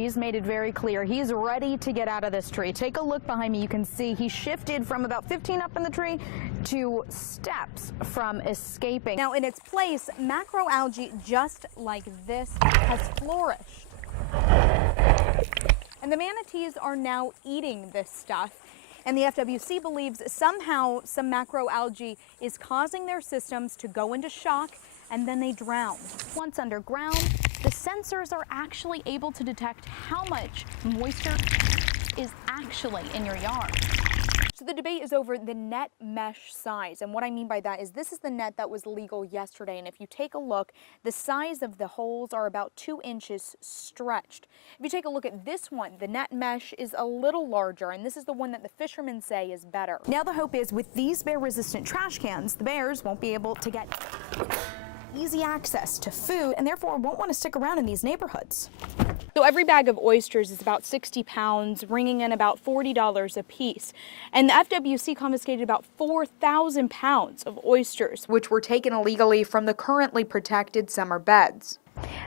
He's made it very clear he's ready to get out of this tree. Take a look behind me. You can see he shifted from about 15 up in the tree to steps from escaping. Now, in its place, macroalgae just like this has flourished. And the manatees are now eating this stuff. And the FWC believes somehow some macroalgae is causing their systems to go into shock and then they drown. Once underground, the sensors are actually able to detect how much moisture is actually in your yard. So the debate is over the net mesh size. And what I mean by that is this is the net that was legal yesterday. And if you take a look, the size of the holes are about 2 inches stretched. If you take a look at this one, the net mesh is a little larger. And this is the one that the fishermen say is better. Now the hope is with these bear-resistant trash cans, the bears won't be able to get easy access to food and therefore won't want to stick around in these neighborhoods. So every bag of oysters is about 60 pounds, bringing in about $40 a piece. And the FWC confiscated about 4,000 pounds of oysters, which were taken illegally from the currently protected summer beds.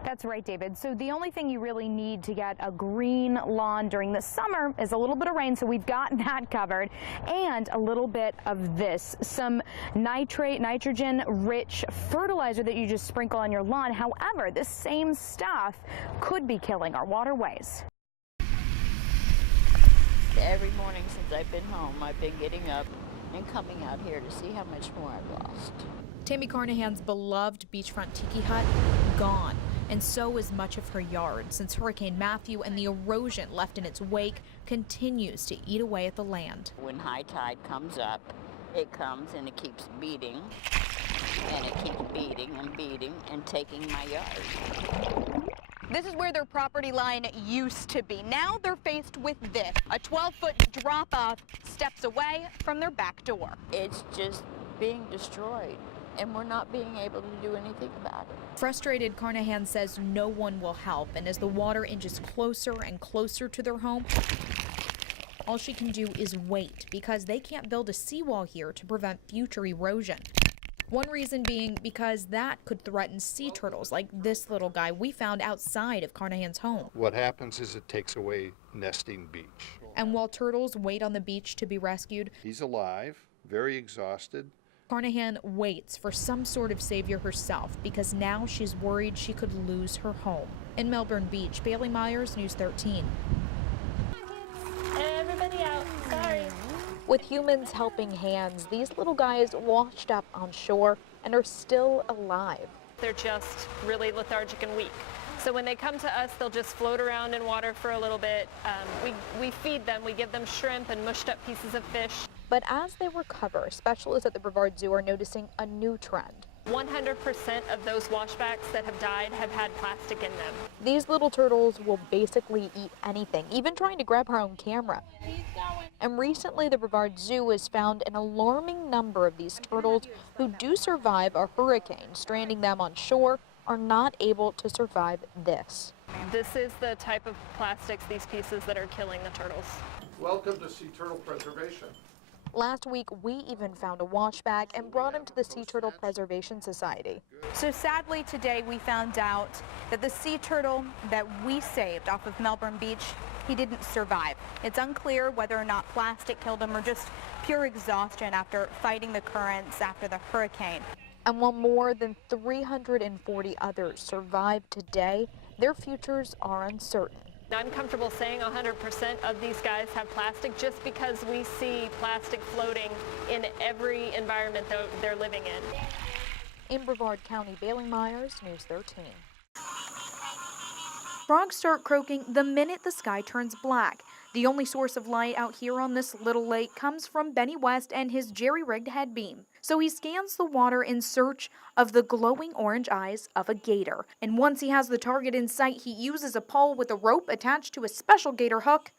That's right, David. So the only thing you really need to get a green lawn during the summer is a little bit of rain, so we've got that covered, and a little bit of this, some nitrogen-rich fertilizer that you just sprinkle on your lawn. However, this same stuff could be killing our waterways. Every morning since I've been home, I've been getting up and coming out here to see how much more I've lost. Tammy Carnahan's beloved beachfront tiki hut gone, and so is much of her yard since Hurricane Matthew and the erosion left in its wake continues to eat away at the land. When high tide comes up, it comes and it keeps beating, and it keeps beating and beating and taking my yard. This is where their property line used to be. Now they're faced with this, a 12-foot drop-off steps away from their back door. It's just being destroyed, and we're not being able to do anything about it. Frustrated, Carnahan says no one will help, and as the water inches closer and closer to their home, all she can do is wait because they can't build a seawall here to prevent future erosion. One reason being because that could threaten sea turtles like this little guy we found outside of Carnahan's home. What happens is it takes away nesting beach. And while turtles wait on the beach to be rescued, He's alive, very exhausted. Carnahan waits for some sort of savior herself because now she's worried she could lose her home. In Melbourne Beach, Bailey Myers, News 13. Everybody out, sorry. With humans helping hands, these little guys washed up on shore and are still alive. They're just really lethargic and weak. So when they come to us, they'll just float around in water for a little bit. We feed them, we give them shrimp and mushed up pieces of fish. But as they recover, specialists at the Brevard Zoo are noticing a new trend. 100% of those washbacks that have died have had plastic in them. These little turtles will basically eat anything, even trying to grab her own camera. And recently, the Brevard Zoo has found an alarming number of these turtles who do survive a hurricane. Stranding them on shore are not able to survive this. This is the type of plastics, these pieces, that are killing the turtles. Welcome to Sea Turtle Preservation. Last week, we even found a washback and brought him to the Sea Turtle Preservation Society. So sadly today we found out that the sea turtle that we saved off of Melbourne Beach, he didn't survive. It's unclear whether or not plastic killed him or just pure exhaustion after fighting the currents after the hurricane. And while more than 340 others survived today, their futures are uncertain. I'm comfortable saying 100% of these guys have plastic just because we see plastic floating in every environment they're living in. In Brevard County, Bailey Myers, News 13. Frogs start croaking the minute the sky turns black. The only source of light out here on this little lake comes from Benny West and his jerry-rigged head beam. So he scans the water in search of the glowing orange eyes of a gator. And once he has the target in sight, he uses a pole with a rope attached to a special gator hook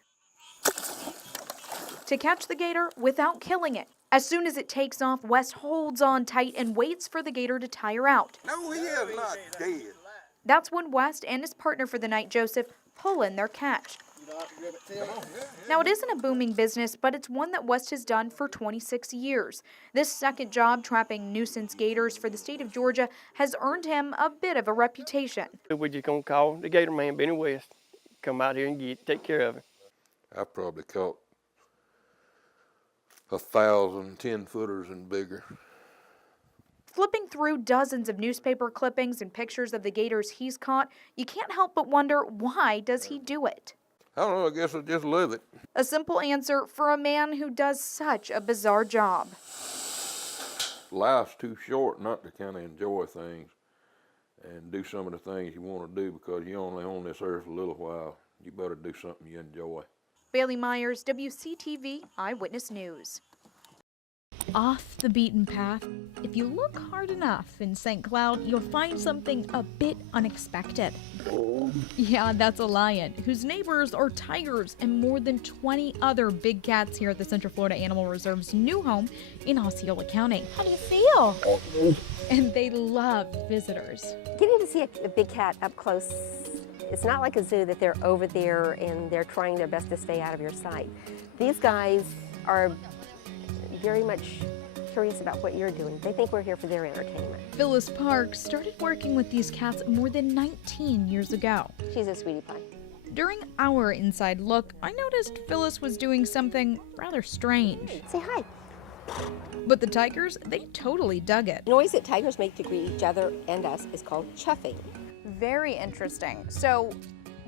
to catch the gator without killing it. As soon as it takes off, West holds on tight and waits for the gator to tire out. No, he is not dead. That's when West and his partner for the night, Joseph, pull in their catch. Now, it isn't a booming business, but it's one that West has done for 26 years. This second job, trapping nuisance gators for the state of Georgia, has earned him a bit of a reputation. We're just going to call the gator man, Benny West, come out here and take care of him. I probably caught 1,000 10-footers and bigger. Flipping through dozens of newspaper clippings and pictures of the gators he's caught, you can't help but wonder, why does he do it? I don't know, I guess I just love it. A simple answer for a man who does such a bizarre job. Life's too short not to kind of enjoy things and do some of the things you want to do, because you're only on this earth a little while. You better do something you enjoy. Bailey Myers, WCTV Eyewitness News. Off the beaten path, if you look hard enough in St. Cloud, you'll find something a bit unexpected. Yeah, that's a lion, whose neighbors are tigers and more than 20 other big cats here at the Central Florida Animal Reserve's new home in Osceola County. How do you feel? And they love visitors. Getting to see a big cat up close, it's not like a zoo that they're over there and they're trying their best to stay out of your sight. These guys are very much curious about what you're doing. They think we're here for their entertainment. Phyllis Park started working with these cats more than 19 years ago. She's a sweetie pie. During our inside look, I noticed Phyllis was doing something rather strange. Say hi. But the tigers, they totally dug it. The noise that tigers make to greet each other and us is called chuffing. Very interesting. So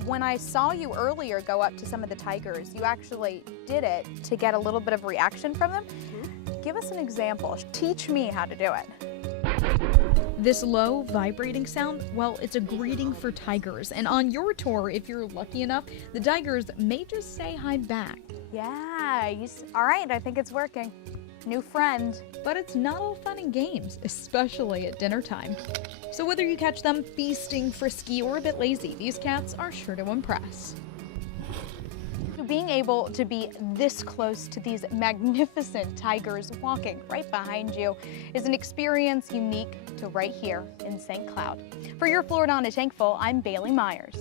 when I saw you earlier go up to some of the tigers, you actually did it to get a little bit of reaction from them. Give us an example. Teach me how to do it. This low, vibrating sound, well, it's a greeting for tigers. And on your tour, if you're lucky enough, the tigers may just say hi back. Yeah, all right, I think it's working. New friend. But it's not all fun and games, especially at dinner time. So whether you catch them feasting, frisky, or a bit lazy, these cats are sure to impress. Being able to be this close to these magnificent tigers walking right behind you is an experience unique to right here in St. Cloud. For your Florida on a Tankful, I'm Bailey Myers.